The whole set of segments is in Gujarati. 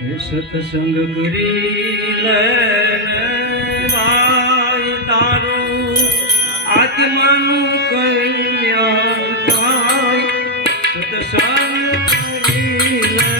સત્સંગ પૂરી લેવાય તારું આત્માનું કલ્યાણ થાય. સત્સંગ પૂરી લે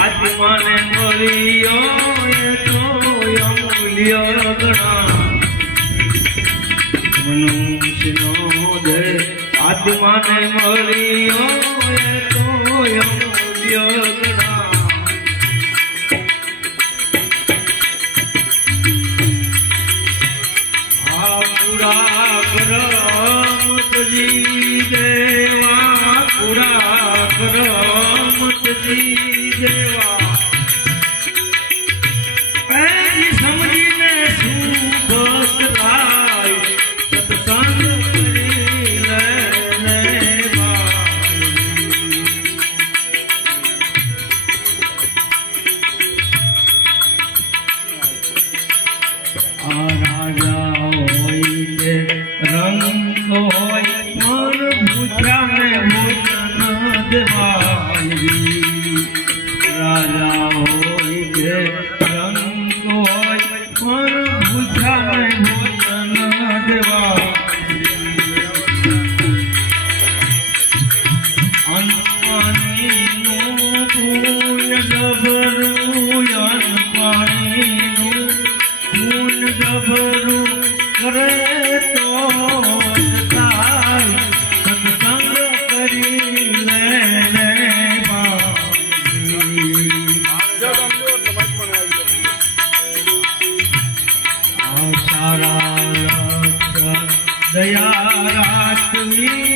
આત્માને મળ્યો એ તો અમૂલ્ય ગણા મનુષ્યનો દે આત્માને મળ્યો એ તો અમૂલ્ય ગણા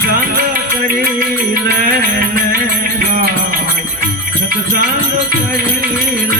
સત્સંગ કરી લેને સત્સંગ કરી લે